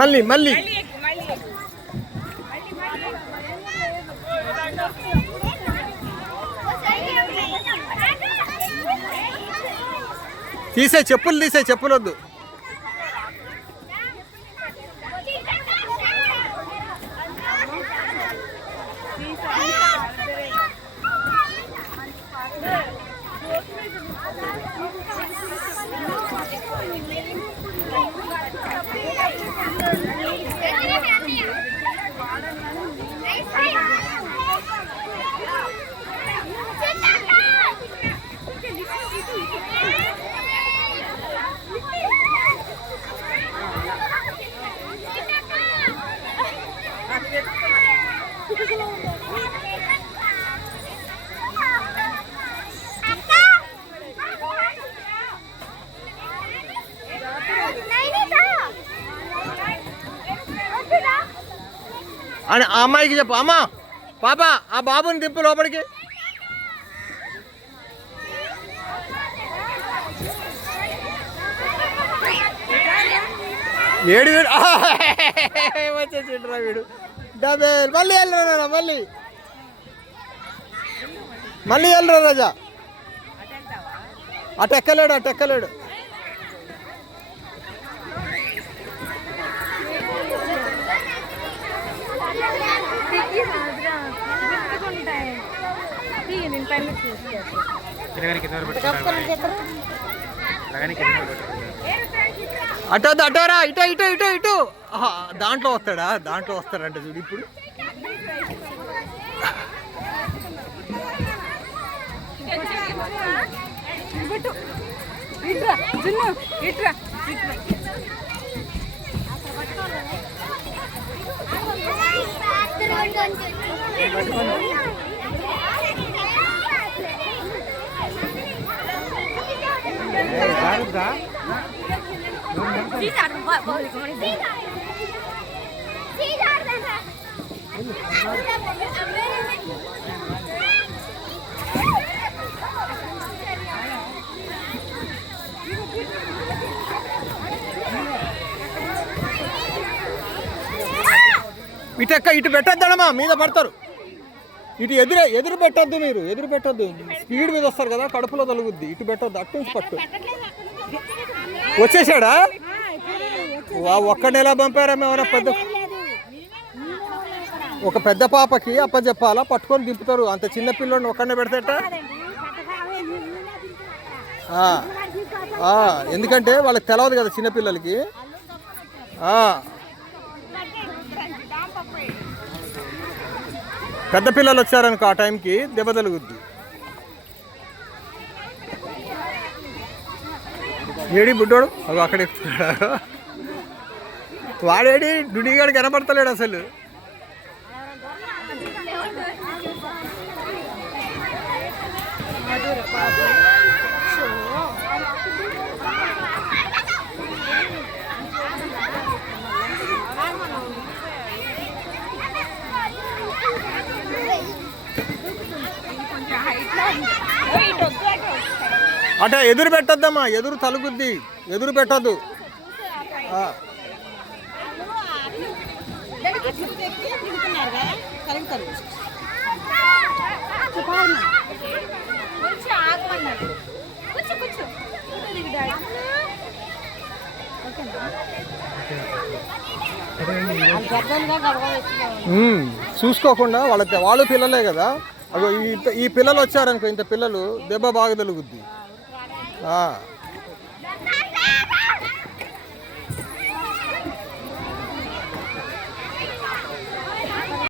మళ్ళీ మళ్ళీ తీసే చెప్పులు తీసే చెప్పులు వద్దు. అని ఆ అమ్మాయికి చెప్పు, అమ్మా పాప ఆ బాబుని దింపు లోపలికి. ఏడు వీడు వచ్చేసిండ్రా వీడు. డబే మళ్ళీ వెళ్ళరా, మళ్ళీ మళ్ళీ వెళ్ళరా రాజా. అటు ఎక్కలేడు, అటు ఎక్కలేడు. అటోద్దు, అటోరా, ఇటో ఇటో ఇటో ఇటు. దాంట్లో వస్తాడా, దాంట్లో వస్తాడంట చూడు ఇప్పుడు. ఇటెక్క ఇటు పెట్టొద్దమ్మా, మీద పడతారు. ఇటు ఎదురు పెట్టొద్దు, మీరు ఎదురు పెట్టొద్దు. స్పీడ్ మీద వస్తారు కదా, కడుపులో తలుగుద్ది. ఇటు పెట్టొద్దు, అటు నుంచి పట్టు. వచ్చేసాడా? ఒక్కడెలా పంపారా? మేమన్నా పెద్ద ఒక పెద్ద పాపకి అప్పచెప్పాలా, పట్టుకొని దింపుతారు. అంత చిన్న పిల్లని ఒక్కడనే పెడతాట. ఎందుకంటే వాళ్ళకి తెలవదు కదా చిన్నపిల్లలకి. పెద్ద పిల్లలు వచ్చారనుకో ఆ టైంకి దెబ్బ తలుగుద్ది. ఏడి బుడ్డోడు అవి అక్కడ ఎక్కుతున్నాడు. వాడేడి డుడిగాడు కనపడతలేడు అసలు. అట ఎదురు పెట్టద్దమ్మా, ఎదురు తలుగుద్ది, ఎదురు పెట్టద్దు. చూసుకోకుండా వాళ్ళు పిల్లలే కదా. అగో ఈ పిల్లలు వచ్చారనుకో, ఇంత పిల్లలు దెబ్బ బాగా తలుగుద్ది.